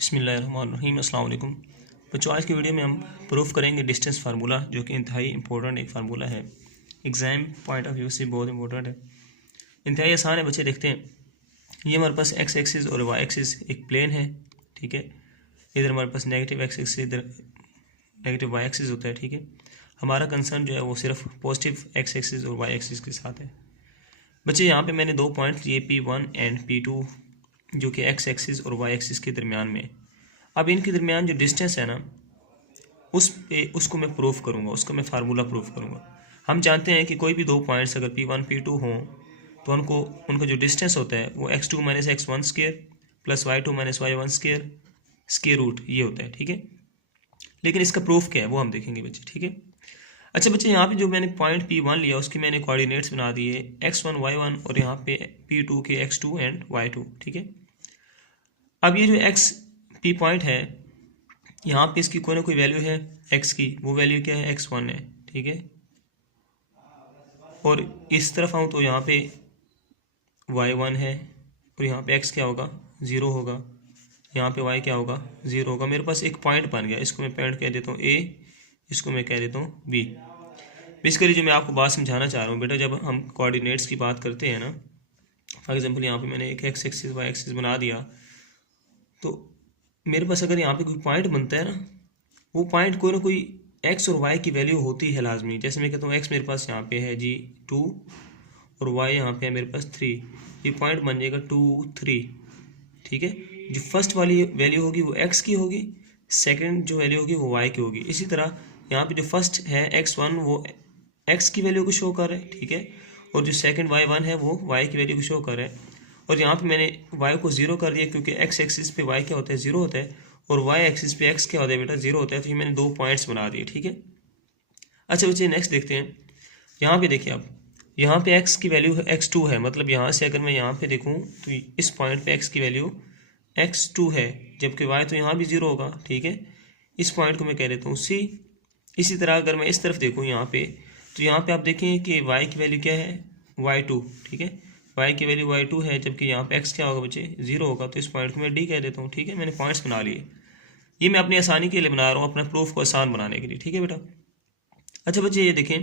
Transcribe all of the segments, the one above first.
बिस्मिल्लाहिर्रहमानिर्रहीम। अस्सलाम वालेकुम बच्चों, आज की वीडियो में हम प्रूफ करेंगे डिस्टेंस फार्मूला, जो कि इंतहाई इंपॉर्टेंट एक फार्मूला है। एग्जाम पॉइंट ऑफ व्यू से बहुत इंपॉर्टेंट है, इंतहाई आसान है। बच्चे देखते हैं, ये हमारे पास एक्स एक्सिस और वाई एक्सिस एक प्लेन है, ठीक है। इधर हमारे पास नेगेटिव एक्स एक्सिस, इधर नेगेटिव वाई एक्सिस होता है, ठीक है। हमारा कंसर्न जो है वो सिर्फ पॉजिटिव एक्स एक्सिस और वाई एक्सिस के साथ है। बच्चे यहाँ पे मैंने 2 पॉइंट लिए P1 एंड P2, जो कि एक्स एक्सिस और वाई एक्सिस के दरमियान में। अब इनके दरमियान जो डिस्टेंस है ना, उसको मैं प्रूफ करूँगा, उसको मैं फार्मूला प्रूफ करूँगा। हम जानते हैं कि कोई भी 2 पॉइंट्स अगर P1 P2 हों तो उनका जो डिस्टेंस होता है वो x2 minus x1 square plus y2 minus y1 square root ये होता है, ठीक है। लेकिन इसका प्रूफ क्या है वो हम देखेंगे बच्चे, ठीक है। अच्छा बच्चे, यहाँ पे जो मैंने पॉइंट P1 लिया उसके मैंने कोऑर्डिनेट्स बना दिए x1 y1 और यहाँ पे P2 के x2 एंड y2, ठीक है। अब ये जो P पॉइंट है, यहाँ पे इसकी कोई ना कोई वैल्यू है x की, वो वैल्यू क्या है x1 है, ठीक है। और इस तरफ आऊँ तो यहाँ पे y1 है और यहाँ पे x क्या होगा 0 होगा, यहाँ पे y क्या होगा 0 होगा। मेरे पास एक पॉइंट बन गया, इसको मैं पॉइंट कह देता हूँ A, इसको मैं कह देता हूँ B। बेसिकली जो मैं आपको बात समझाना चाह रहा हूँ बेटा, जब हम कोऑर्डिनेट्स की बात करते हैं ना, फॉर एग्जांपल यहाँ पे मैंने एक एक्स एक्सिस वाई एक्सिस बना दिया, तो मेरे पास अगर यहाँ पे कोई पॉइंट बनता है ना, वो पॉइंट कोई ना कोई एक्स और वाई की वैल्यू होती है लाजमी। जैसे मैं कहता हूँ एक्स मेरे पास यहाँ पे है जी 2 और वाई यहाँ पे है मेरे पास 3, ये पॉइंट बन जाएगा 2 3, ठीक है। जो फर्स्ट वाली वैल्यू होगी वो एक्स की होगी, सेकेंड जो वैल्यू होगी वो वाई की होगी। इसी तरह यहाँ पे जो फर्स्ट है x1 वो एक्स की वैल्यू को शो कर रहा है, ठीक है। और जो सेकंड y1 है वो y की वैल्यू को शो कर रहा है। और यहाँ पे मैंने y को 0 कर दिया, क्योंकि x एक्सिस पे y क्या होता है 0 होता है और y एक्सिस पे x क्या होता है बेटा 0 होता है। तो ये मैंने 2 पॉइंट्स बना दिए, ठीक है। अच्छा बच्चे, नेक्स्ट देखते हैं। यहाँ पे देखिए, आप यहाँ पे x की वैल्यू x2 है, मतलब यहाँ से अगर मैं यहाँ पे देखूँ तो इस पॉइंट पे x की वैल्यू x2 है, जबकि y तो यहाँ भी 0 होगा, ठीक है। इस पॉइंट को मैं कह देता हूँ C। इसी तरह अगर मैं इस तरफ देखूँ यहाँ पे, तो यहाँ पे आप देखें कि y की वैल्यू क्या है y2, ठीक है। y की वैल्यू y2 है, जबकि यहाँ पे x क्या होगा बच्चे 0 होगा। तो इस पॉइंट को मैं D कह देता हूँ, ठीक है। मैंने पॉइंट्स बना लिए, ये मैं अपनी आसानी के लिए बना रहा हूँ, अपना प्रूफ को आसान बनाने के लिए, ठीक है बेटा। अच्छा बच्चे, ये देखें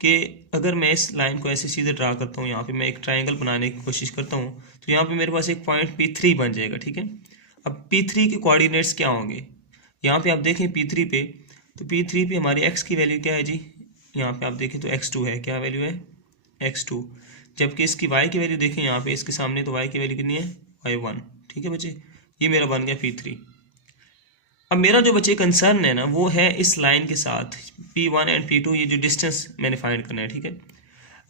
कि अगर मैं इस लाइन को ऐसे सीधे ड्रा करता हूँ, यहाँ पे मैं एक ट्राइंगल बनाने की कोशिश करता हूँ, तो यहाँ पे मेरे पास एक पॉइंट P3 बन जाएगा, ठीक है। अब P3 के कोऑर्डिनेट्स क्या होंगे, यहाँ पे आप देखें P3 पे, तो P3 पे हमारी x की वैल्यू क्या है जी, यहाँ पे आप देखें तो x2 है, क्या वैल्यू है x2। जबकि इसकी y की वैल्यू देखें यहाँ पे इसके सामने, तो y की वैल्यू कितनी है y1, ठीक है बच्चे। ये मेरा बन गया P3। अब मेरा जो बच्चे कंसर्न है ना, वो है इस लाइन के साथ P1 एंड P2, ये जो डिस्टेंस मैंने फाइंड करना है, ठीक है।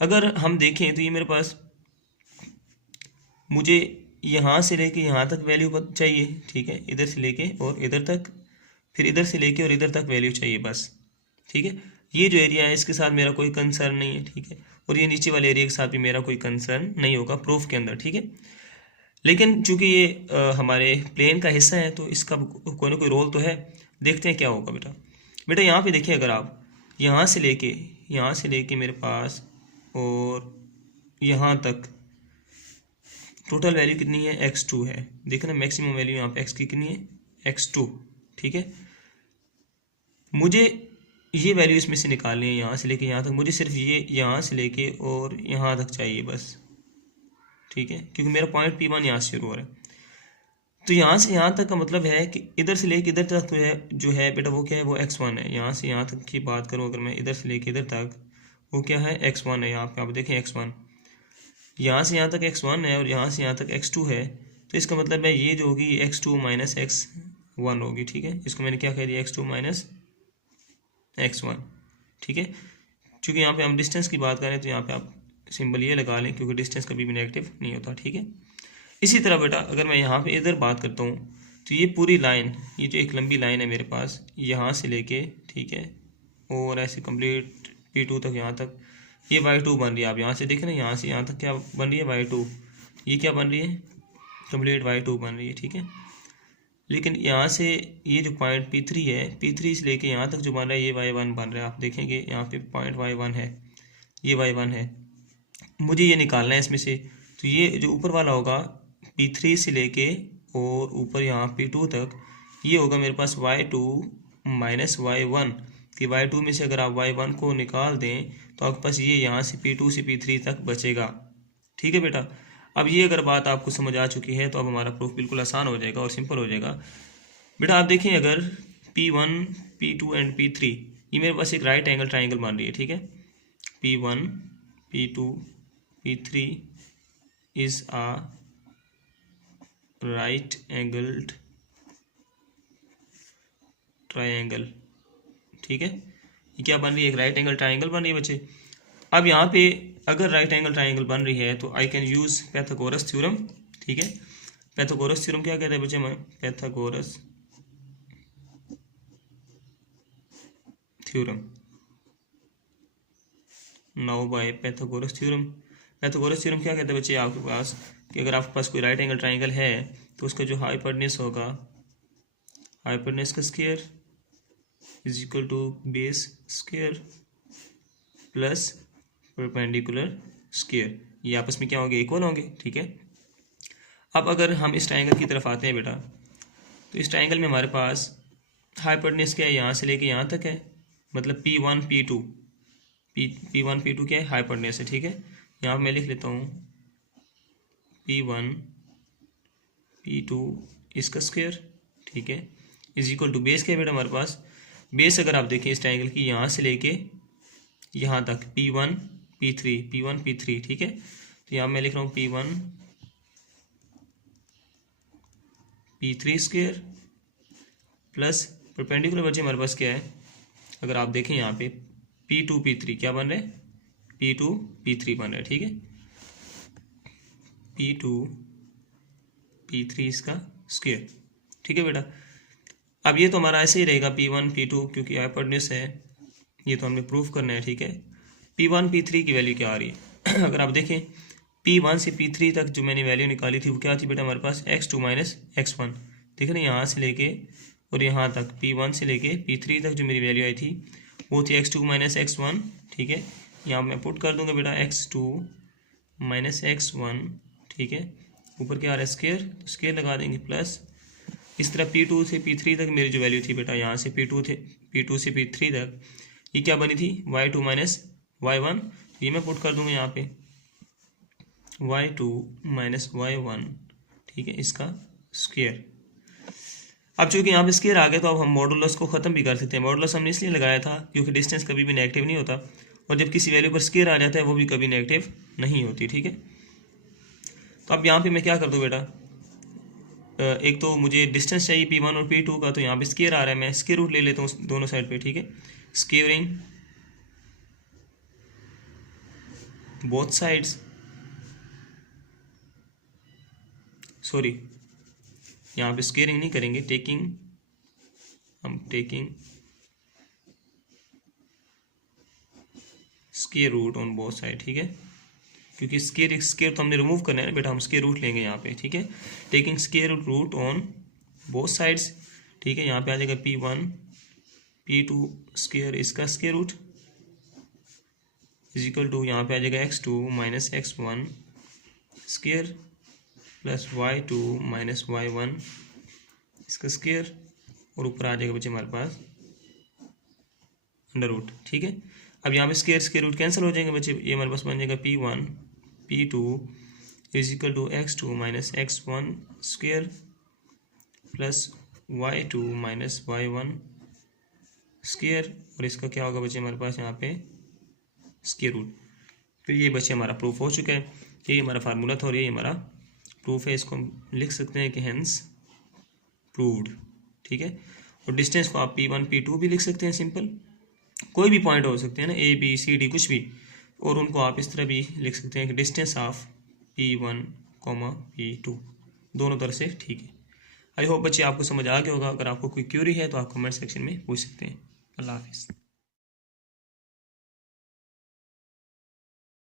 अगर हम देखें तो ये मेरे पास, मुझे यहाँ से लेके यहाँ तक वैल्यू चाहिए, ठीक है, इधर से लेके और इधर तक, फिर इधर से लेके और इधर तक वैल्यू चाहिए बस, ठीक है। ये जो एरिया है इसके साथ मेरा कोई कंसर्न नहीं है, ठीक है। और ये नीचे वाले एरिया के साथ भी मेरा कोई कंसर्न नहीं होगा प्रूफ के अंदर, ठीक है। लेकिन चूंकि ये हमारे प्लेन का हिस्सा है, तो इसका कोई ना कोई रोल तो है। देखते हैं क्या होगा बेटा। बेटा यहाँ पे देखिए, अगर आप यहाँ से लेके मेरे पास और यहाँ तक टोटल वैल्यू कितनी है x2 है, देखना मैक्सिमम वैल्यू यहाँ पे x की कितनी है x2, ठीक है। मुझे ये वैल्यू इसमें से निकालनी है, यहाँ से लेके यहाँ तक। मुझे सिर्फ ये यहाँ से लेके और यहाँ तक चाहिए बस, ठीक है, क्योंकि मेरा पॉइंट P1 यहाँ से शुरू हो रहा है। तो यहाँ से यहाँ तक का मतलब है कि इधर से लेके इधर तक जो है बेटा वो क्या है, वो x1 है। यहाँ से यहाँ तक की बात करूँ अगर मैं, इधर से लेके इधर तक वो क्या है x1 है। यहाँ पे आप देखें x1, यहाँ से यहाँ तक x1 है और यहाँ से यहाँ तक x2 है। तो इसका मतलब है ये जो होगी x2 माइनस x1 होगी, ठीक है। इसको मैंने क्या कह दिया x2 माइनस x1, ठीक है। चूँकि यहाँ पे हम डिस्टेंस की बात करें तो यहाँ पे आप सिंबल ये लगा लें, क्योंकि डिस्टेंस कभी भी नेगेटिव नहीं होता, ठीक है। इसी तरह बेटा अगर मैं यहाँ पे इधर बात करता हूँ, तो ये पूरी लाइन, ये जो एक लंबी लाइन है मेरे पास यहाँ से लेके, ठीक है, और ऐसे कंप्लीट P2 तक, यहाँ तक ये y2 बन रही है। आप यहाँ से देखें ना, यहाँ से यहाँ तक क्या बन रही है y2, ये क्या बन रही है कंप्लीट y2 बन रही है, ठीक है। लेकिन यहाँ से ये जो पॉइंट P3 है, P3 से लेके यहाँ तक जो बन रहा है ये y1 बन रहा है। आप देखेंगे यहाँ पे पॉइंट y1 है, ये y1 है, मुझे ये निकालना है इसमें से। तो ये जो ऊपर वाला होगा P3 से लेके और ऊपर यहाँ P2 तक, ये होगा मेरे पास y2 माइनस y1, कि y2 में से अगर आप y1 को निकाल दें तो आपके पास ये यहाँ से P2 से P3 तक बचेगा। ठीक है बेटा, अब ये अगर बात आपको समझ आ चुकी है तो अब हमारा प्रूफ बिल्कुल आसान हो जाएगा और सिंपल हो जाएगा। बेटा आप देखिए, अगर P1, P2 एंड P3 ये मेरे पास एक राइट एंगल ट्राइंगल बन रही है। ठीक है, P1, P2, P3 is a right angled triangle. ठीक है, ये क्या बन रही है, एक राइट एंगल ट्राइंगल बन रही है बच्चे। अब यहाँ पे अगर राइट एंगल ट्राइंगल बन रही है तो I can use Pythagoras theorem. ठीक है, पैथागोरस थ्योरम क्या कहता है बच्चे, मैं Pythagoras theorem, now by Pythagoras theorem. Pythagoras theorem क्या कहता है बच्चे आपके पास, कि अगर आपके पास कोई राइट एंगल ट्राइंगल है तो उसका जो हाइपोटेन्यूज होगा, हाइपोटेन्यूज का square is equal to base square plus perpendicular square, ये आपस में क्या होंगे, इक्वल होंगे। ठीक है, अब अगर हम इस ट्राइंगल की तरफ आते हैं बेटा, तो इस ट्राइंगल में हमारे पास हाइपोटेन्यूज क्या है, यहाँ से लेके यहाँ तक है, मतलब P1 P2, P1 P2 क्या है, हाइपोटेन्यूज है। ठीक है, यहाँ मैं लिख लेता हूँ P1 P2 इसका स्क्वायर। ठीक है, इज इक्वल टू बेस क्या है बेटा हमारे पास, बेस अगर आप देखें इस ट्राइंगल की यहाँ से लेके यहाँ तक P1 P3। ठीक है, तो यहाँ मैं लिख रहा हूँ P1 P3 square plus perpendicular बच्चे हमारे पास क्या है, अगर आप देखें यहाँ पे P2 P3 क्या बन रहा है, P2 P3 बन रहा है। ठीक है, P2 P3 इसका स्क्वायर। ठीक है बेटा, अब ये तो हमारा ऐसे ही रहेगा P1 P2, क्योंकि हाइपोटेन्यूज है, ये तो हमने प्रूफ करना है। ठीक है, P1 P3 की वैल्यू क्या आ रही है अगर आप देखें P1 से P3 तक जो मैंने वैल्यू निकाली थी वो क्या थी बेटा हमारे पास, x2 माइनस x1। देख रहे हैं, यहाँ से लेके और यहाँ तक P1 से लेके P3 तक जो मेरी वैल्यू आई थी वो थी x2 माइनस x1। ठीक है, यहाँ मैं पुट कर दूंगा बेटा x2 माइनस x1। ठीक है, ऊपर क्या आ रहा है, स्क्वायर, तो स्क्वायर लगा देंगे प्लस इस तरह P2 से P3 तक मेरी जो वैल्यू थी बेटा, यहाँ से P2 से P3 तक ये क्या बनी थी, y2 माइनस y1। ये मैं पुट कर दूंगा यहाँ पे y2 माइनस y1। ठीक है, इसका स्क्वायर। अब चूंकि यहाँ पे स्क्वायर आ गया तो अब हम मॉडुलस को ख़त्म भी कर सकते हैं। मॉडुलस हमने इसलिए लगाया था क्योंकि डिस्टेंस कभी भी नेगेटिव नहीं होता, और जब किसी वैल्यू पर स्क्वायर आ जाता है वो भी कभी नेगेटिव नहीं होती। ठीक है, तो अब यहाँ पे मैं क्या कर दूँ बेटा, एक तो मुझे डिस्टेंस चाहिए P1 और P2 का, तो यहाँ पे स्क्वायर आ रहा है, मैं स्क्वायर रूट ले लेता हूँ दोनों साइड पे। ठीक है, स्क्वेयरिंग बोथ साइड्स, सॉरी यहाँ पे स्क्वेयरिंग नहीं करेंगे, हम taking square root on both side. ठीक है, क्योंकि स्क्वायर तो हमने रिमूव करना है ना बेटा, हम स्क्वायर रूट लेंगे यहाँ पे। ठीक है, taking square root on both sides. ठीक है, यहाँ पे आ जाएगा P1 P2 स्क्वायर इसका square root is equal to, यहाँ पे आ जाएगा x2 minus x1 square plus y2 minus y1 इसका स्क्वायर, और ऊपर आ जाएगा बच्चे हमारे पास अंडर रूट। ठीक है, अब यहाँ पे स्क्वायर रूट कैंसिल हो जाएंगे बच्चे, ये हमारे पास बन जाएगा P1 P2 is equal to x2 minus x1 square plus y2 minus y1 square, और इसका क्या होगा बच्चे हमारे पास यहाँ पे स्क्वायर रूट। तो ये बच्चे हमारा प्रूफ हो चुका है, यही हमारा फार्मूला था और यही हमारा प्रूफ है। इसको हम लिख सकते हैं कि हेंस प्रूव्ड। ठीक है, और डिस्टेंस को आप P1 P2 भी लिख सकते हैं, सिंपल कोई भी पॉइंट हो सकते हैं ना, A B C D कुछ भी, और उनको आप इस तरह भी लिख सकते हैं कि डिस्टेंस ऑफ P1, P2 दोनों तरह से। ठीक है, आई होप बच्चे आपको समझ आ गया होगा। अगर आपको कोई क्यूरी है तो आप कमेंट सेक्शन में पूछ सकते हैं। अल्लाह हाफिज़।